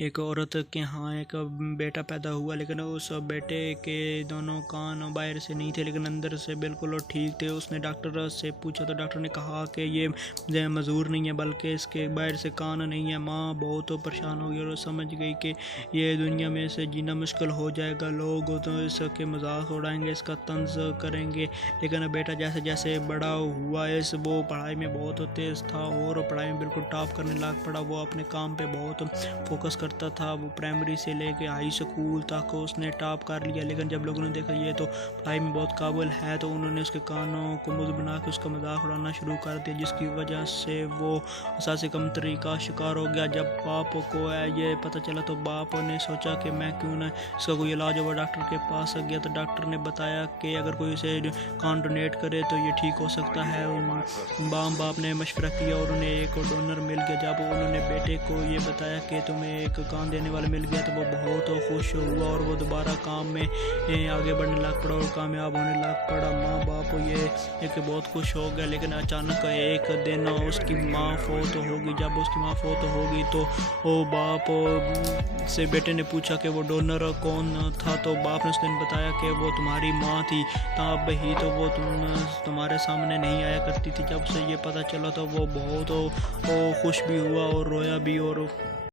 एक औरत के यहाँ एक बेटा पैदा हुआ, लेकिन उस बेटे के दोनों कान बाहर से नहीं थे लेकिन अंदर से बिल्कुल ठीक थे। उसने डॉक्टर से पूछा तो डॉक्टर ने कहा कि ये मजूर नहीं है बल्कि इसके बाहर से कान नहीं है। माँ बहुत परेशान हो गई और समझ गई कि ये दुनिया में से जीना मुश्किल हो जाएगा, लोग तो इसके मजाक उड़ाएंगे, इसका तंज करेंगे। लेकिन बेटा जैसे जैसे बड़ा हुआ वो पढ़ाई में बहुत तेज़ था और पढ़ाई में बिल्कुल टॉप करने लग पड़ा। वो अपने काम पे बहुत फोकस करता था। वो प्राइमरी से लेके हाई स्कूल तक उसने टॉप कर लिया। लेकिन जब लोगों ने देखा ये तो पढ़ाई में बहुत काबिल है तो उन्होंने उसके कानों को मुँह बना के उसका मजाक उड़ाना शुरू कर दिया, जिसकी वजह से वो एहसास कमतरी का शिकार हो गया। जब बाप को ये पता चला तो बाप ने सोचा कि मैं क्यों ना इसका कोई इलाज हो। डॉक्टर के पास गया तो डॉक्टर ने बताया कि अगर कोई इसे कान डोनेट करे तो ये ठीक हो सकता है। बाप ने मशवरा किया और उन्हें एक डोनर मिल गया। जब उन्होंने बेटे को ये बताया कि तुम्हें एक कान देने वाला मिल गया तो वो बहुत खुश हुआ और वो दोबारा काम में आगे बढ़ने लग पड़ा और कामयाब होने लग पड़ा। माँ बाप ये एक बहुत खुश हो गया। लेकिन अचानक एक दिन उसकी माँ फोत होगी। जब उसकी माँ फोत होगी तो वो बाप से बेटे ने पूछा कि वो डोनर कौन था, तो बाप ने उस दिन बताया कि वो तुम्हारी माँ थी, तब ही तो वो तुम्हारे सामने नहीं आया करती थी। जब से ये पता चला तो वो बहुत खुश भी हुआ और रोया भी। और